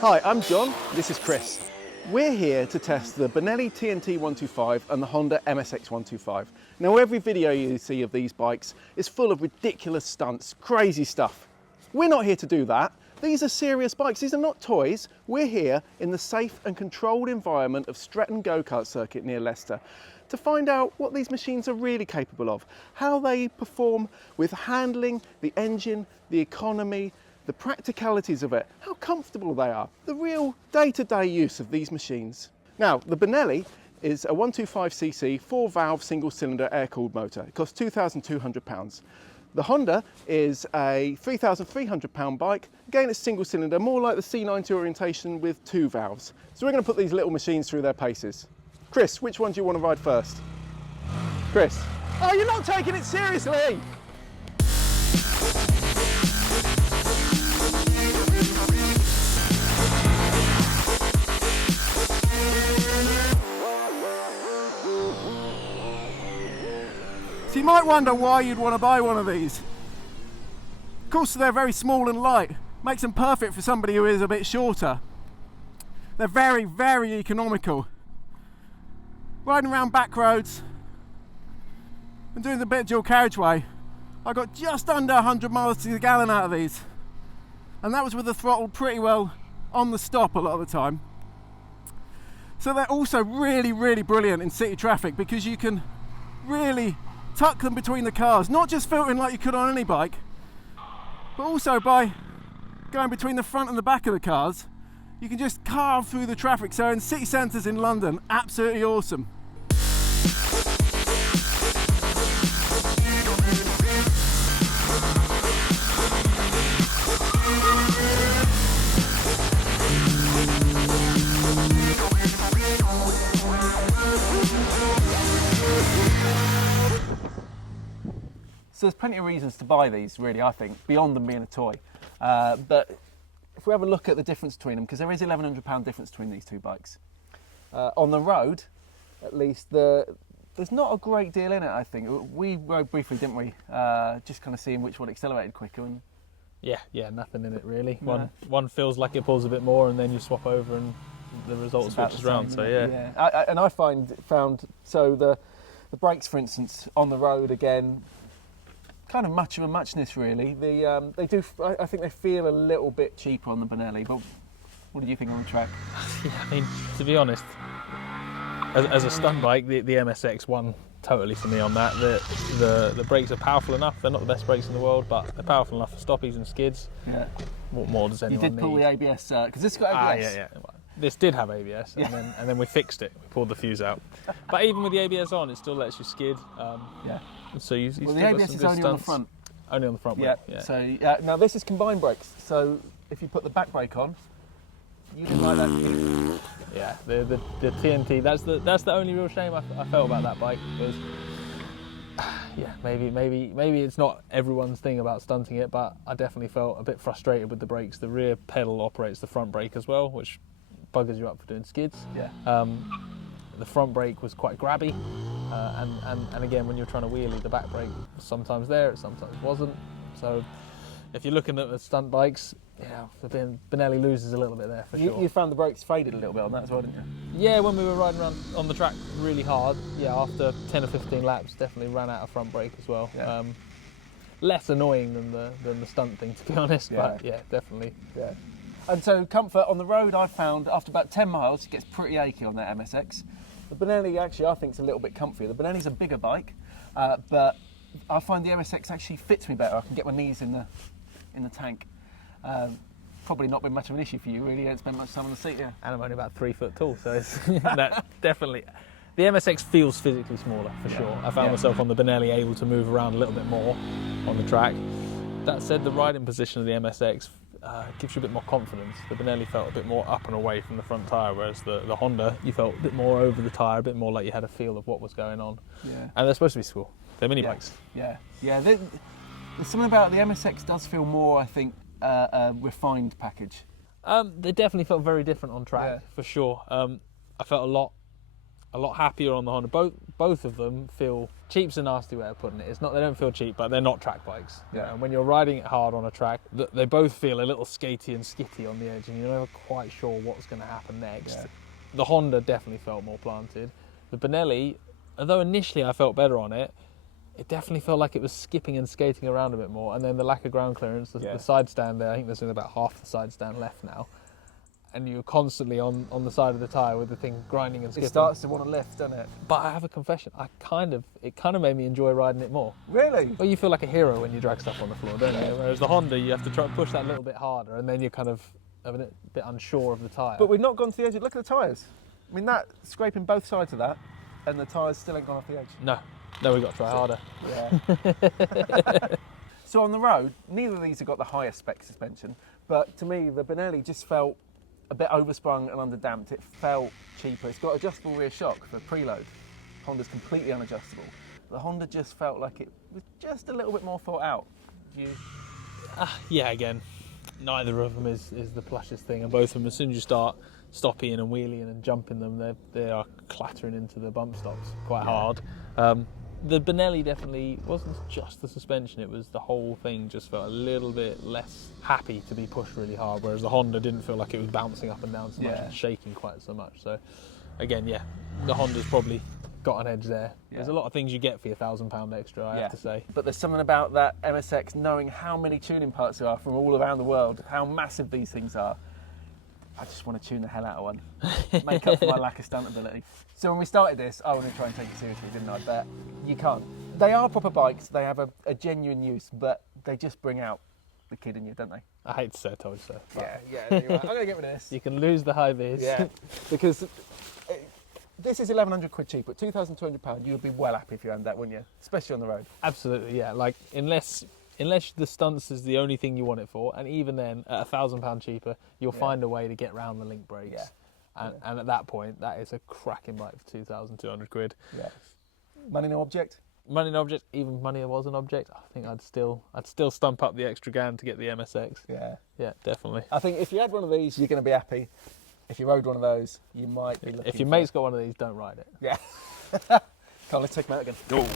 Hi, I'm John, this is Chris. We're here to test the Benelli TNT 125 and the Honda MSX125. Now every video you see of these bikes is full of ridiculous stunts, crazy stuff. We're not here to do that. These are serious bikes, these are not toys. We're here in the safe and controlled environment of Stretton Go-Kart Circuit near Leicester to find out what these machines are really capable of, how they perform with handling, the engine, the economy, the practicalities of it, how comfortable they are, the real day-to-day use of these machines. Now, the Benelli is a 125cc, 4-valve, single-cylinder air-cooled motor. It costs £2,200. The Honda is a £3,300 bike. Again, it's single-cylinder, more like the C90 orientation with 2 valves. So we're going to put these little machines through their paces. Chris, which one do you want to ride first? Chris? Oh, you're not taking it seriously! So you might wonder why you'd want to buy one of these. Of course, they're very small and light. Makes them perfect for somebody who is a bit shorter. They're very, very economical. Riding around back roads and doing the bit of dual carriageway, I got just under 100 miles to the gallon out of these. And that was with the throttle pretty well on the stop a lot of the time. So they're also really, really brilliant in city traffic because you can really tuck them between the cars, not just filtering like you could on any bike, but also by going between the front and the back of the cars, you can just carve through the traffic. So in city centres in London, absolutely awesome. So there's plenty of reasons to buy these, really, I think, beyond them being a toy. But if we have a look at the difference between them, because there is £1,100 difference between these two bikes. On the road, at least, there's not a great deal in it, I think. We rode briefly, didn't we? Just kind of seeing which one accelerated quicker. And Yeah, nothing in it really. No. One feels like it pulls a bit more, and then you swap over and the result switches around. So yeah. And I found so the brakes, for instance, on the road again, kind of much of a muchness really. They do. I think they feel a little bit cheaper on the Benelli. But what do you think on the track? Yeah, I mean, to be honest, as a stunt bike, the MSX won totally for me on that. The brakes are powerful enough. They're not the best brakes in the world, but they're powerful enough for stoppies and skids. Yeah. What more does anyone need? You did pull the ABS because this got ABS. Yeah. This did have ABS, and then we fixed it. We pulled the fuse out. But even with the ABS on, it still lets you skid. So you still the ABS got some is good only stunts. on the front. Only on the front. Yeah. So now this is combined brakes. So if you put the back brake on, you didn't like that. Yeah, the TNT. That's the only real shame I felt about that bike was. Yeah, maybe it's not everyone's thing about stunting it, but I definitely felt a bit frustrated with the brakes. The rear pedal operates the front brake as well, which buggers you up for doing skids. Yeah. The front brake was quite grabby, and again, when you're trying to wheelie, the back brake was sometimes there, it sometimes wasn't. So if you're looking at the stunt bikes, yeah, Benelli loses a little bit there for sure. You found the brakes faded a little bit on that as well, didn't you? Yeah, when we were riding around on the track really hard, after 10 or 15 laps, definitely ran out of front brake as well. Yeah. Less annoying than the stunt thing, to be honest, but yeah, definitely. Yeah. And so comfort on the road, I found after about 10 miles, it gets pretty achy on that MSX. The Benelli actually, I think, is a little bit comfier. The Benelli's a bigger bike, but I find the MSX actually fits me better. I can get my knees in the tank. Probably not been much of an issue for you, really. You don't spend much time on the seat here. And I'm only about 3 foot tall, so it's that definitely. The MSX feels physically smaller, for sure. I found myself on the Benelli able to move around a little bit more on the track. That said, the riding position of the MSX gives you a bit more confidence. The Benelli felt a bit more up and away from the front tyre, whereas the Honda, you felt a bit more over the tyre, a bit more like you had a feel of what was going on. Yeah. And they're supposed to be small. They're mini bikes. Yeah. There's something about the MSX does feel more, I think, a refined package. They definitely felt very different on track, for sure. I felt a lot happier on the Honda. Both of them feel cheap's a nasty way of putting it. It's not, they don't feel cheap, but they're not track bikes. Yeah. And when you're riding it hard on a track, they both feel a little skatey and skitty on the edge, and you're never quite sure what's going to happen next. Yeah. The Honda definitely felt more planted. The Benelli, although initially I felt better on it, it definitely felt like it was skipping and skating around a bit more. And then the lack of ground clearance, the side stand there, I think there's only about half the side stand left now. And you're constantly on the side of the tyre with the thing grinding and skipping. It starts to want to lift, doesn't it? But I have a confession, it kind of made me enjoy riding it more. Really? Well, you feel like a hero when you drag stuff on the floor, don't you? Whereas the Honda, you have to try to push that a little bit harder, and then you're kind of a bit unsure of the tyre. But we've not gone to the edge. Look at the tyres. I mean, that scraping both sides of that, and the tyres still ain't gone off the edge. No, we've got to try harder. Yeah. So on the road, neither of these have got the highest spec suspension, but to me, the Benelli just felt a bit oversprung and underdamped. It felt cheaper. It's got adjustable rear shock for preload. Honda's completely unadjustable. The Honda just felt like it was just a little bit more thought out. Yeah, again, neither of them is the plushest thing, and both of them, as soon as you start stopping and wheeling and jumping them, they are clattering into the bump stops quite hard. The Benelli definitely wasn't just the suspension, it was the whole thing just felt a little bit less happy to be pushed really hard, whereas the Honda didn't feel like it was bouncing up and down so much and shaking quite so much. So again, the Honda's probably got an edge there. There's a lot of things you get for your £1,000 extra, I have to say. But there's something about that MSX, knowing how many tuning parts there are from all around the world, how massive these things are. I just want to tune the hell out of one. Make up for my lack of stunt ability. So when we started this, I wanted to try and take it seriously, didn't I? But you can't. They are proper bikes, they have a genuine use, but they just bring out the kid in you, don't they? I hate to say I told you so. Yeah, there you are. I'm going to get rid of this. You can lose the high vis. Yeah, because this is 1,100 quid cheap, but £2,200, you would be well happy if you owned that, wouldn't you? Especially on the road. Absolutely, yeah. Like, unless the stunts is the only thing you want it for, and even then, at £1,000 cheaper, you'll find a way to get round the link brakes. Yeah. And at that point, that is a cracking bike for 2,200 quid. Yeah. Money no object? Money no object, even if money was an object, I think I'd still stump up the extra grand to get the MSX. Yeah. Yeah, definitely. I think if you had one of these, you're going to be happy. If you rode one of those, you might be looking If your mate's got one of these, don't ride it. Yeah. Come on, let's take them out again. Go.